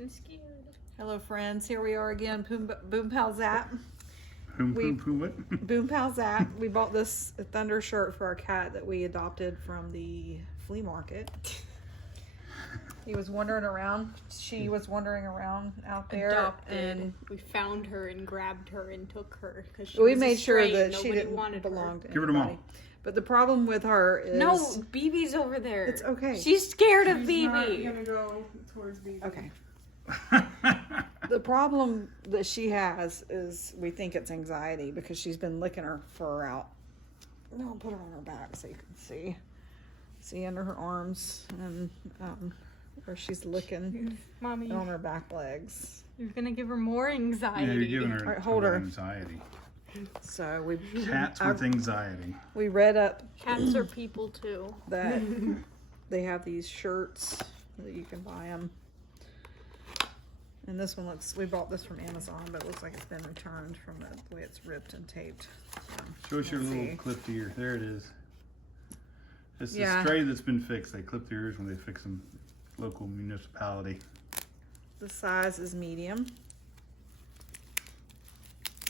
I'm scared. Hello, friends. Here we are again. Boom Pal Zap. What? Boom Pal Zap. We bought this Thundershirt for our cat that we adopted from the flea market. He was wandering around. She was wandering around out there. Adopted. And we found her and grabbed her and took her because we made sure that she didn't belong to Give her to Mom. anybody. But the problem with her is... No, BB's over there. It's okay. She's scared of She's BB. not gonna go towards BB. Okay. The problem that she has is we think it's anxiety because she's been licking her fur out. No, I'll put her on her back so you can see. See under her arms and where she's licking Mommy, on her back legs. you're gonna give her more anxiety. Yeah, you're giving her All right, hold her. anxiety. So we Cats with anxiety. we read up Cats are people too. that they have these shirts that you can buy them. And this one looks, we bought this from Amazon, but it looks like it's been returned from the way it's ripped and taped. So, Show us your let's little see. clipped ear. There it is. It's Yeah. the stray that's been fixed. They clip the ears when they fix them. Local municipality. The size is medium.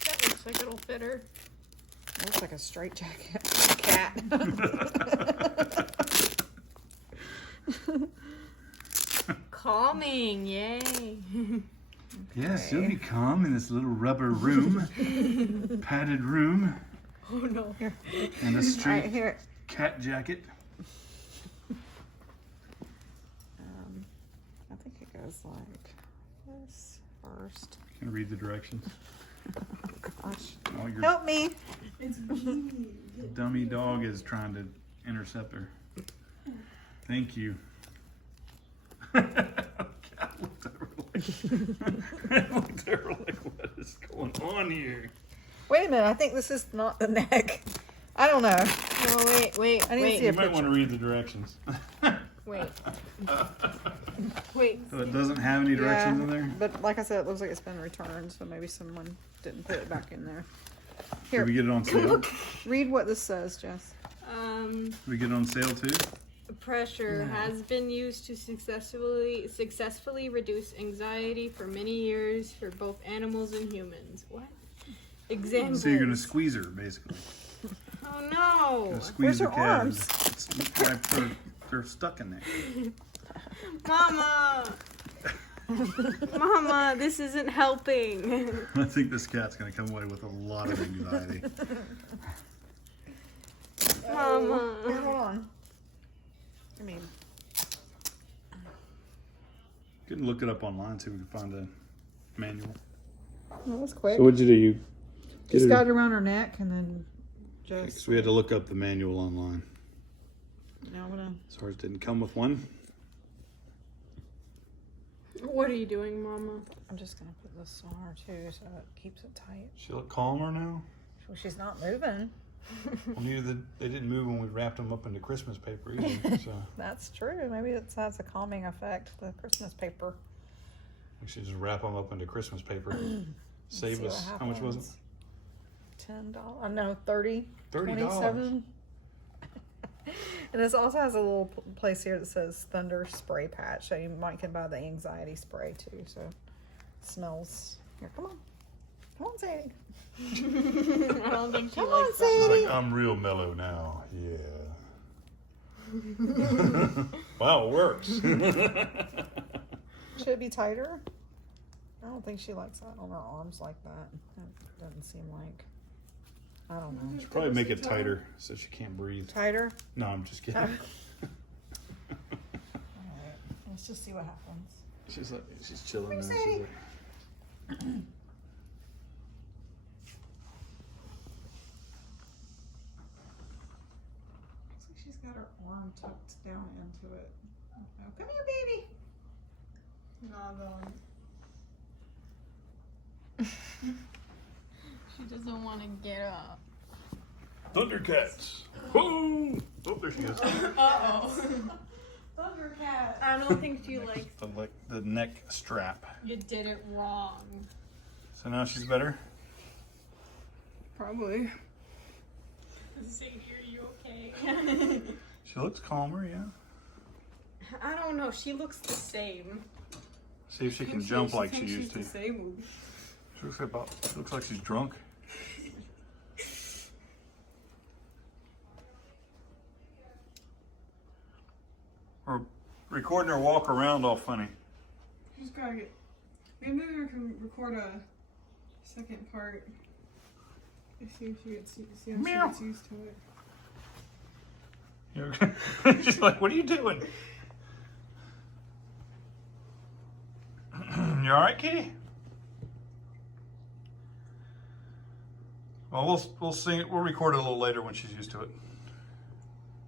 That looks like it'll fit her. It looks like a straight jacket. Cat. Calming, yay. Yes, you'll be calm in this little rubber room. Padded room. Oh no. And a All straight right, here. cat jacket. I think it goes like this first. Can you read the directions? Oh gosh. Oh, your Help me. dummy dog is trying to intercept her. Thank you. Cat looked over like, what is going on here? Wait a minute. I think this is not the neck. I don't know. No, wait, I need to see You a might want picture. to read the directions. wait. Wait. So it doesn't have any directions in there? But like I said, it looks like it's been returned, so maybe someone didn't put it back in there. Did Here, we get it on sale? read what this says, Jess. Did we get it on sale too? Pressure has been used to successfully reduce anxiety for many years for both animals and humans. What? Examples. So you're gonna squeeze her, basically. Oh no! Gonna squeeze Where's the her cat. arms? They're stuck in there. Mama! Mama, this isn't helping. I think this cat's gonna come away with a lot of anxiety. Mama. Here, hold on. I mean, Couldn't look it up online, see if we can find a manual. that was quick. what'd you do? You Just got it around her neck and then just. So we had to look up the manual online. Now I'm gonna. So ours didn't come with one. What are you doing, Mama? I'm just gonna put this on her too, so it keeps it tight. She look calmer now. So she's not moving. Well, neither they didn't move when we wrapped them up into Christmas paper either. So That's true. Maybe it has a calming effect. The Christmas paper. we should just wrap them up into Christmas paper. Save See us. what How much was it? $10. I know, 30. $30. 27. And this also has a little place here that says Thunder Spray Patch, so you might can buy the anxiety spray too. So it smells. Here, come on, Sadie. I don't think she Come likes on, that. Sadie. Like, I'm real mellow now. Yeah. Wow, it works. Should it be tighter? I don't think she likes that on her arms like that. It doesn't seem like. I don't know. Should probably make it tighter so she can't breathe. Tighter? No, I'm just kidding. Alright. Let's just see what happens. She's like, she's chilling now. Sadie. She's like, Looks like she's got her arm tucked down into it. Oh, come here, baby. Not going. She doesn't want to get up. Thundercats. Whoa! Oh, there she is. Uh-oh. Thundercat. I don't think she likes The neck strap. you did it wrong. So now she's better? Probably. Sadie, are you okay? She looks calmer, yeah. I don't know. She looks the same. See if she can jump like she used to. Disabled. She looks like she's drunk. Or recording her walk around all funny. Just gotta get. Maybe we can record a second part. See if she gets used to it. She's like, what are you doing? You all right, kitty? Well, we'll sing it. We'll record it a little later when she's used to it.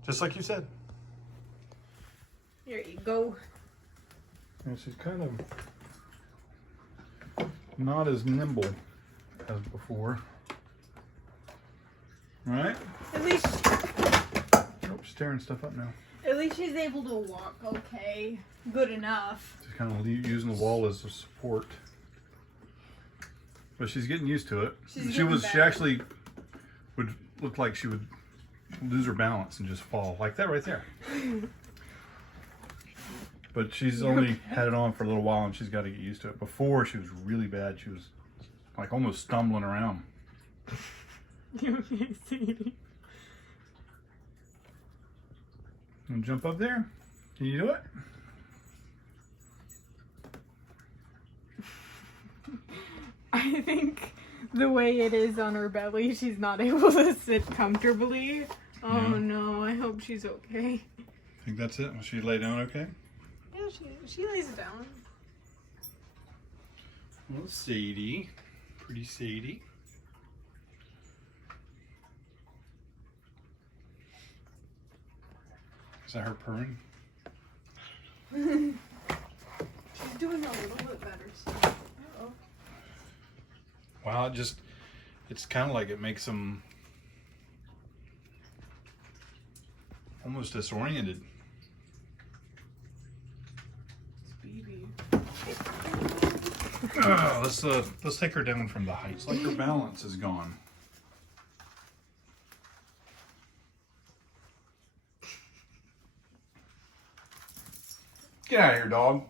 Just like you said. Here you go. And she's kind of not as nimble as before. All right? At least She's tearing stuff up now. At least she's able to walk okay. Good enough. She's kind of using the wall as a support. But she's getting used to it. She actually would look like she would lose her balance and just fall. Like that right there. But she's only had it on for a little while and she's got to get used to it. Before she was really bad. She was like almost stumbling around. You okay, sweetie? And jump up there. Can you do it? I think the way it is on her belly, she's not able to sit comfortably. Oh no, I hope she's okay. Think that's it? Will she lay down okay? Yeah, she lays down. Well, Sadie. Pretty Sadie. Is that her purring? She's doing a little bit better. So. Uh-oh. Wow, it's kind of like it makes them almost disoriented. Let's take her down from the height. It's like her balance is gone. Get out of here, dog.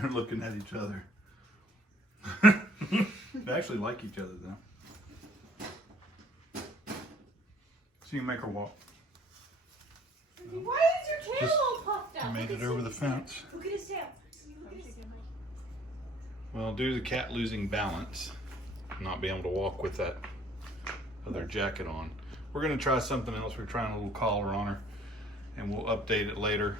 They're looking at each other. They actually like each other though. So you can make her walk. Why is your tail all puffed out? Made it over the fence. Look at his tail. Well, due to the cat losing balance, not being able to walk with that other jacket on, we're going to try something else. We're trying a little collar on her, and we'll update it later.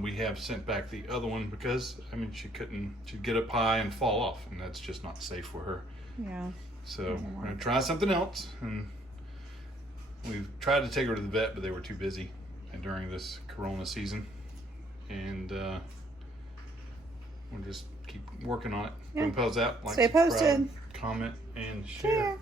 We have sent back the other one because, I mean, she'd get up high and fall off, and that's just not safe for her. Yeah. So we're going to try something else, and we've tried to take her to the vet, but they were too busy during this Corona season, and we'll just keep working on it. Yeah. Put out, like, Stay posted. Comment, and share.